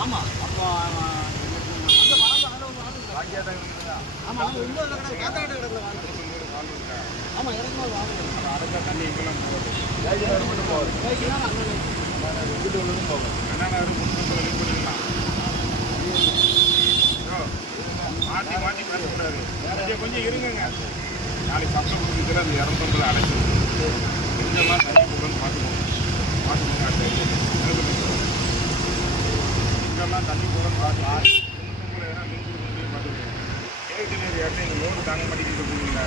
ஆமாம் அப்போ ஆமாம் எனக்கு அடுத்த தண்ணி இங்கெல்லாம் மாற்றி மாற்றி பேசக்கூடாது. கொஞ்சம் இருங்க. நாளைக்கு சப்ளை கொடுக்குற அந்த 250 அடைச்சி இதெல்லாம் தண்ணி போகணும்னு பார்த்துக்கோங்க. இதெல்லாம் தண்ணி போகணும்னு பார்த்து 350 மீன் கொடுக்க முடியும் பார்த்துக்கோங்க. ஏற்கனவே இடத்துல எங்கள் லோடு தாங்க மாட்டேங்கிட்டு இருக்குங்களா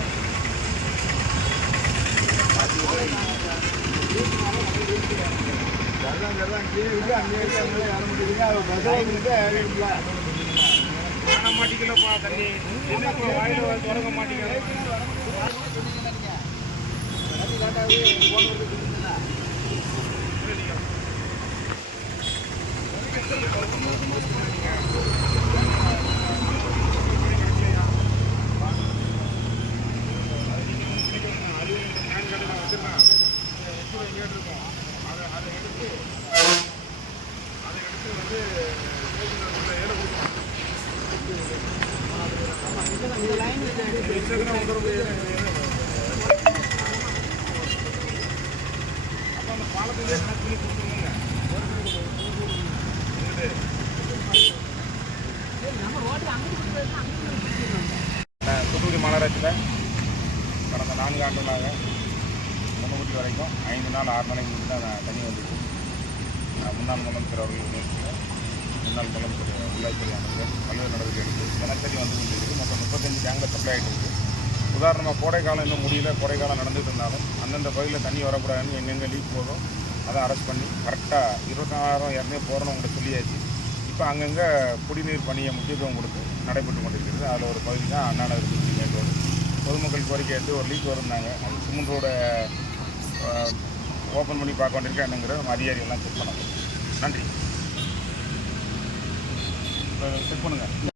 காண மாட்டிக்கலப்பா தண்ணி என்னப்பா வாயில தொடங்க மாட்டேங்கிற பாலத்திலே கணக்கு பண்ணி கொடுத்துருங்க. தூத்துக்குடி மாநகராட்சியில் கடந்த 4 ஆண்டுகளாக முன்னுக்கூட்டி வரைக்கும் 5 நாள் 6 நாளைக்கு தான் தண்ணி வந்துச்சு. முன்னாள் முதலமைச்சர் அவர்கள் முன்னிலையில் முன்னாள் முதலமைச்சர் உள்ளாட்சித்துறை அமைச்சர் பல்வேறு நடவடிக்கை எடுத்து தினசரி வந்து கொண்டிருக்கு. மொத்தம் 35 டேங்கில் சப்ளை ஆகிட்டு இருக்குது. உதாரணமாக கோடைக்காலம் இன்னும் முடியல, கோடைக்காலம் நடந்துகிட்டு இருந்தாலும் அந்தந்த பகுதியில் தண்ணி வரக்கூடாதுன்னு எங்கெங்கே லீக் போதும் அதை அரெஸ்ட் பண்ணி கரெக்டாக 24,000 ஏற்கனவே போகிறோன்னு உங்கள்கிட்ட சொல்லியாச்சு. இப்போ அங்கங்கே குடிநீர் பணியை முக்கியத்துவம் கொடுத்து நடைபெற்று கொண்டிருக்கிறது. அதில் ஒரு பகுதி தான் அண்ணா நகர் சிமெண்ட் ரோடு. பொதுமக்கள் கோரிக்கை எடுத்து ஒரு லீக் வருந்தாங்க. அந்த சிமெண்ட் ரோடை ஓப்பன் பண்ணி பார்க்க வேண்டியிருக்கா என்னங்கிற நம்ம அதிகாரிகள்லாம் செக் பண்ணணும். நன்றி. செக் பண்ணுங்கள்.